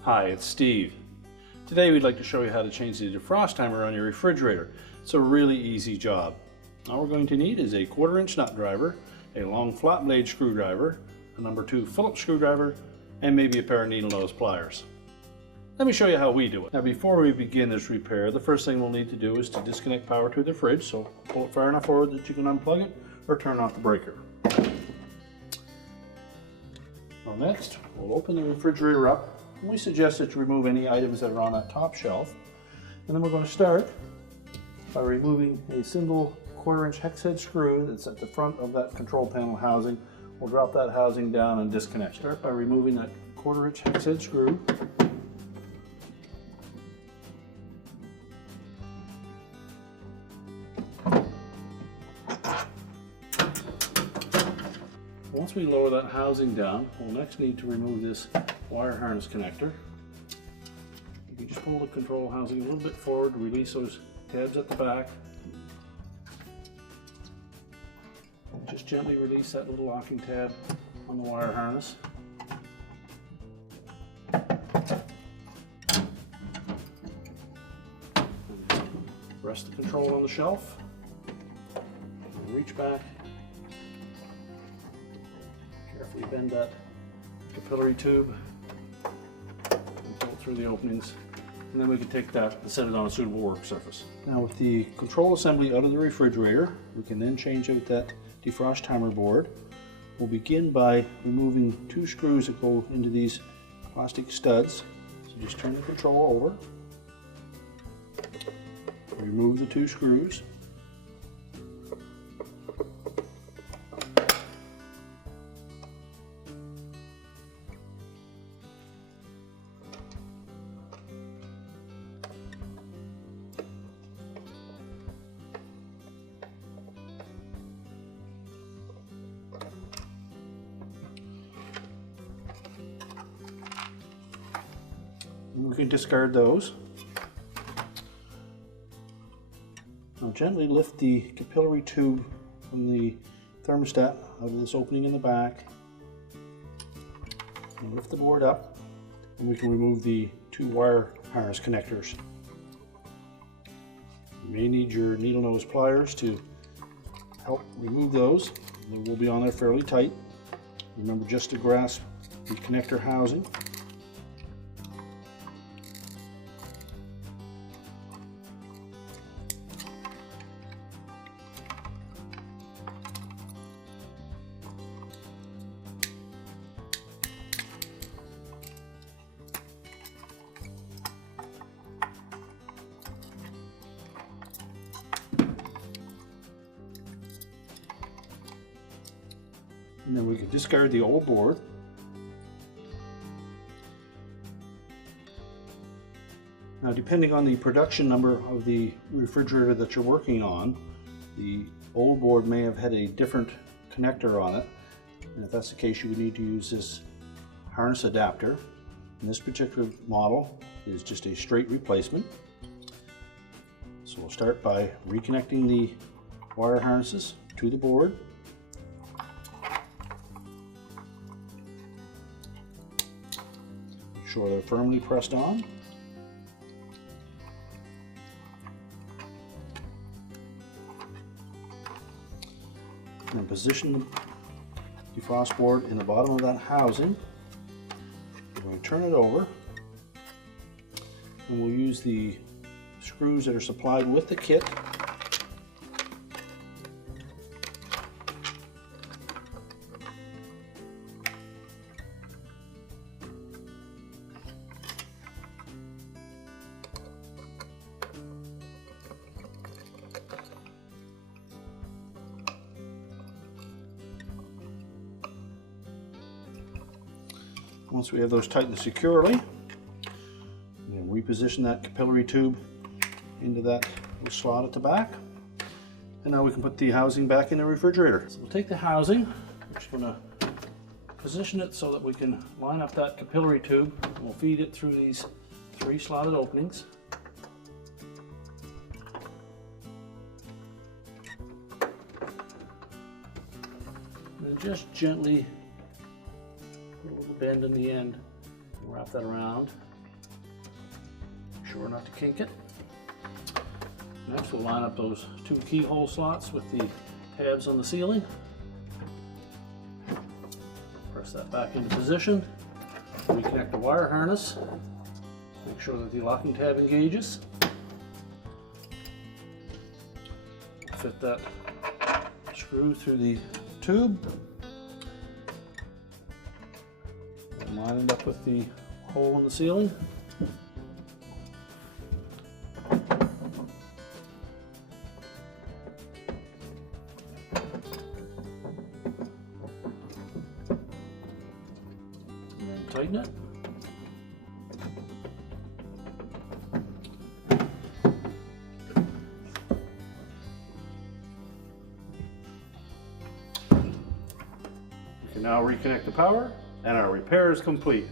Hi, it's Steve. Today we'd like to show you how to change the defrost timer on your refrigerator. It's a really easy job. All we're going to need is a 1/4 inch nut driver, a long flat blade screwdriver, a number 2 Phillips screwdriver, and maybe a pair of needle nose pliers. Let me show you how we do it. Now before we begin this repair, the first thing we'll need to do is to disconnect power to the fridge, so pull it far enough forward that you can unplug it or turn off the breaker. Well, next, we'll open the refrigerator up. We suggest that you remove any items that are on that top shelf. And then we're going to start by removing a single 1/4 inch hex head screw that's at the front of that control panel housing. We'll drop that housing down and disconnect. Start by removing that 1/4 inch hex head screw. Once we lower that housing down, we'll next need to remove this wire harness connector. You can just pull the control housing a little bit forward to release those tabs at the back. Just gently release that little locking tab on the wire harness. Rest the control on the shelf. And reach back. Carefully bend that capillary tube and pull it through the openings, and then we can take that and set it on a suitable work surface. Now with the control assembly out of the refrigerator, we can then change out that defrost timer board. We'll begin by removing 2 screws that go into these plastic studs. So just turn the control over, remove the 2 screws. We can discard those. Now gently lift the capillary tube from the thermostat out of this opening in the back. And lift the board up, and we can remove the 2 wire harness connectors. You may need your needle nose pliers to help remove those. They will be on there fairly tight. Remember just to grasp the connector housing. And then we can discard the old board. Now depending on the production number of the refrigerator that you're working on, the old board may have had a different connector on it. And if that's the case, you would need to use this harness adapter. And this particular model is just a straight replacement. So we'll start by reconnecting the wire harnesses to the board. Make sure they're firmly pressed on. And then position the defrost board in the bottom of that housing. We're going to turn it over, and we'll use the screws that are supplied with the kit. Once we have those tightened securely, we can reposition that capillary tube into that little slot at the back. And now we can put the housing back in the refrigerator. So we'll take the housing, we're just going to position it so that we can line up that capillary tube, and we'll feed it through these 3 slotted openings. And just gently put a little bend in the end and wrap that around. Make sure not to kink it. Next we'll line up those 2 keyhole slots with the tabs on the ceiling. Press that back into position. Reconnect the wire harness. Make sure that the locking tab engages. Fit that screw through the tube and line it up with the hole in the ceiling. And then tighten it. You can now reconnect the power, and our repair is complete.